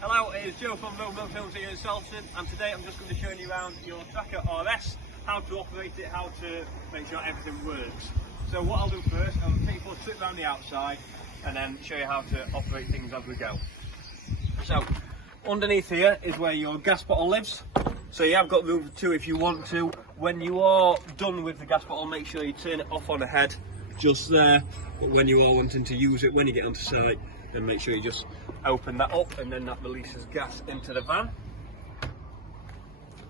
Hello, it's Joe from Rove Motorhomes here in Salford, and today I'm just going to be showing you around your Tracker RS, how to operate it, how to make sure everything works. So what I'll do first, I'll take you for a trip around the outside and then show you how to operate things as we go. So underneath here is where your gas bottle lives. So you have got room for two if you want to. When you are done with the gas bottle, make sure you turn it off on the head just there. But when you are wanting to use it, when you get onto site, then make sure you just open that up, and then that releases gas into the van.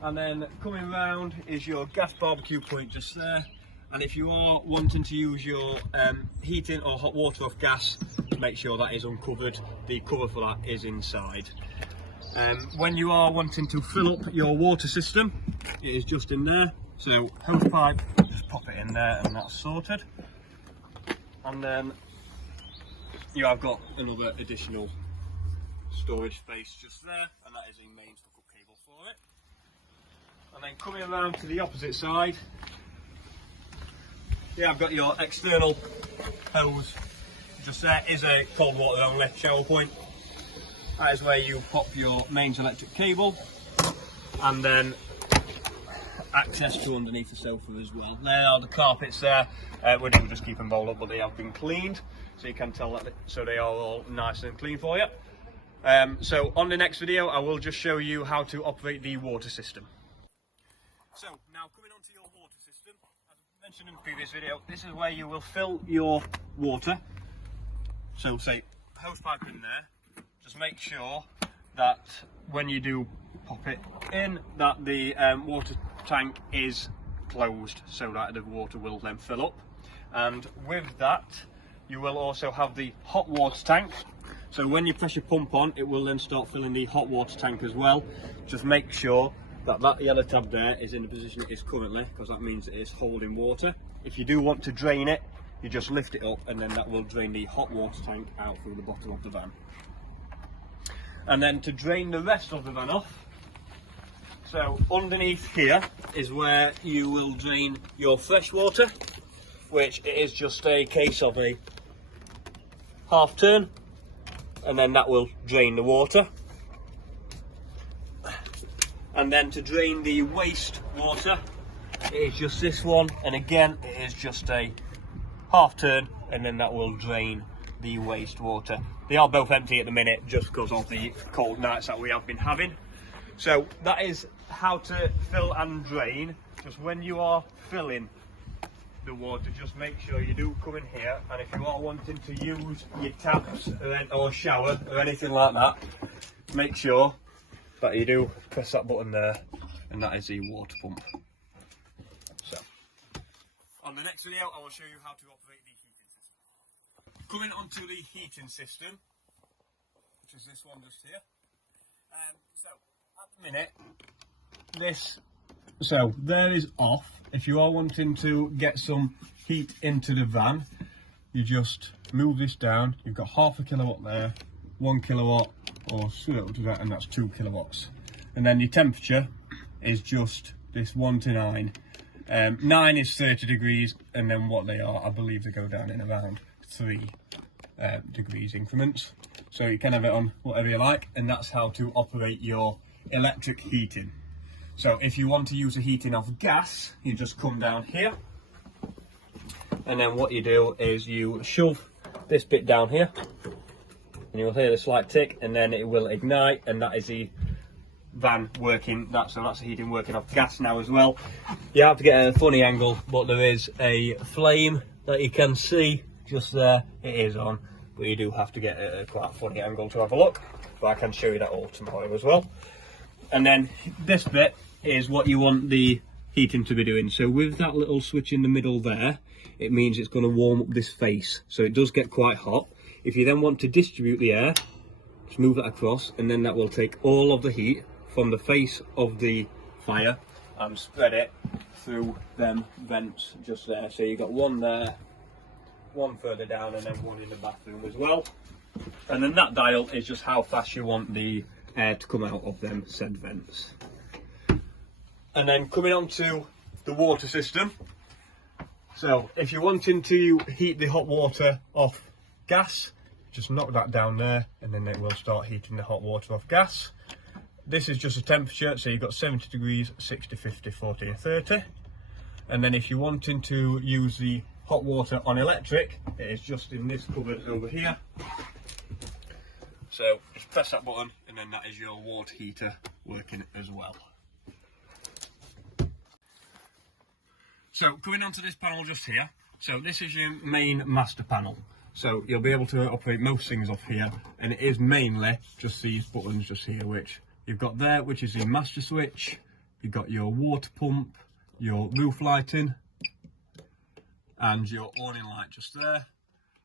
And then coming round is your gas barbecue point just there. And if you are wanting to use your heating or hot water off gas, make sure that is uncovered. The cover for that is inside. When you are wanting to fill up your water system, it is just in there. So hose pipe, just pop it in there and that's sorted. And then you have got another additional storage space just there, and that is the main hook-up cable for it. And then coming around to the opposite side, I've got your external hose just there. Is a cold water only shower point. That is where you pop your mains electric cable, and then access to underneath the sofa as well. There are the carpets there. We do just keep them rolled up, but they have been cleaned, so you can tell that so they are all nice and clean for you. So on the next video, I will just show you how to operate the water system. So now coming on to your water system, as I mentioned in the previous video, this is where you will fill your water. So say hose pipe in there. Just make sure that when you do pop it in, that the water tank is closed, so that the water will then fill up. And with that, you will also have the hot water tank. So when you press your pump on, it will then start filling the hot water tank as well. Just make sure that that yellow tab there is in the position it is currently, because that means it is holding water. If you do want to drain it, you just lift it up, and then that will drain the hot water tank out through the bottom of the van. And then to drain the rest of the van off, so underneath here is where you will drain your fresh water, which it is just a case of a half turn, and then that will drain the water. And then to drain the waste water, it is just this one, and again it is just a half turn, and then that will drain the waste water. They are both empty at the minute just because of the cold nights that we have been having. So that is how to fill and drain. Just when you are filling the water, just make sure you do come in here, and if you are wanting to use your taps or shower or anything like that, make sure that you do press that button there, and that is the water pump. So on the next video, I will show you how to operate the heating system. Coming onto the heating system, which is this one just here. So at the minute, there is off. If you are wanting to get some heat into the van, you just move this down. You've got half a kilowatt there, 1 kilowatt, or so to that, and that's 2 kilowatts. And then your temperature is just this 1 to 9. 9 is 30 degrees, and then what they are, I believe they go down in around 3 degrees increments. So you can have it on whatever you like, and that's how to operate your electric heating. So if you want to use a heating off gas, you just come down here, and then what you do is you shove this bit down here, and you'll hear the slight tick, and then it will ignite, and that is the van working. So that's the heating working off gas now as well. You have to get a funny angle, but there is a flame that you can see just there. It is on, but you do have to get a quite funny angle to have a look, but I can show you that all tomorrow as well. And then this bit is what you want the heating to be doing. So with that little switch in the middle there, it means it's going to warm up this face, so it does get quite hot. If you then want to distribute the air, just move that across, and then that will take all of the heat from the face of the fire and spread it through them vents just there. So you've got one there, one further down, and then one in the bathroom as well. And then that dial is just how fast you want the air to come out of them said vents. And then coming on to the water system, so if you're wanting to heat the hot water off gas, just knock that down there, and then it will start heating the hot water off gas. This is just a temperature, so you've got 70 degrees, 60, 50, 40 and 30. And then if you're wanting to use the hot water on electric, it is just in this cupboard over here. So just press that button, and then that is your water heater working as well. So going on to this panel just here, so this is your main master panel. So you'll be able to operate most things off here, and it is mainly just these buttons just here, which you've got there, which is the master switch. You've got your water pump, your roof lighting, and your awning light just there.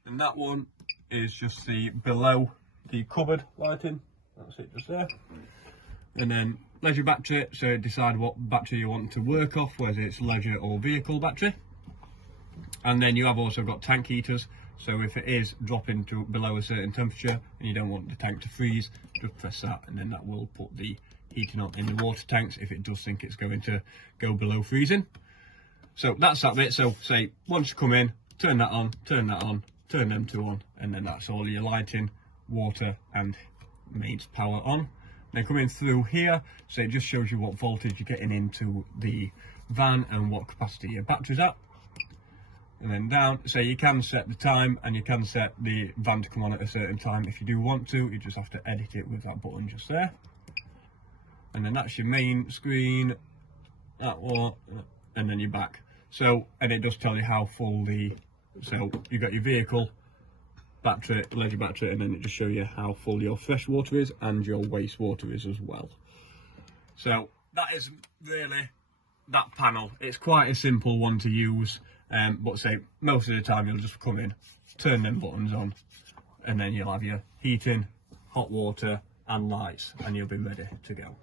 And that one is just the below the cupboard lighting. That's it just there. And then leisure battery, so decide what battery you want to work off, whether it's leisure or vehicle battery. And then you have also got tank heaters, so if it is dropping to below a certain temperature and you don't want the tank to freeze, just press that, and then that will put the heating on in the water tanks if it does think it's going to go below freezing. So that's that bit. So say once you come in, turn that on, turn them two on, and then that's all your lighting, water and mains power on. Then coming through here, so it just shows you what voltage you're getting into the van and what capacity your battery's at. And then down, so you can set the time, and you can set the van to come on at a certain time if you do want to. You just have to edit it with that button just there. And then that's your main screen, that one, and then you're back. So, and it does tell you how full the, so you've got your vehicle battery, leisure battery, and then it just shows you how full your fresh water is and your wastewater is as well. So that is really that panel. It's quite a simple one to use, but say most of the time you'll just come in, turn them buttons on, and then you'll have your heating, hot water and lights, and you'll be ready to go.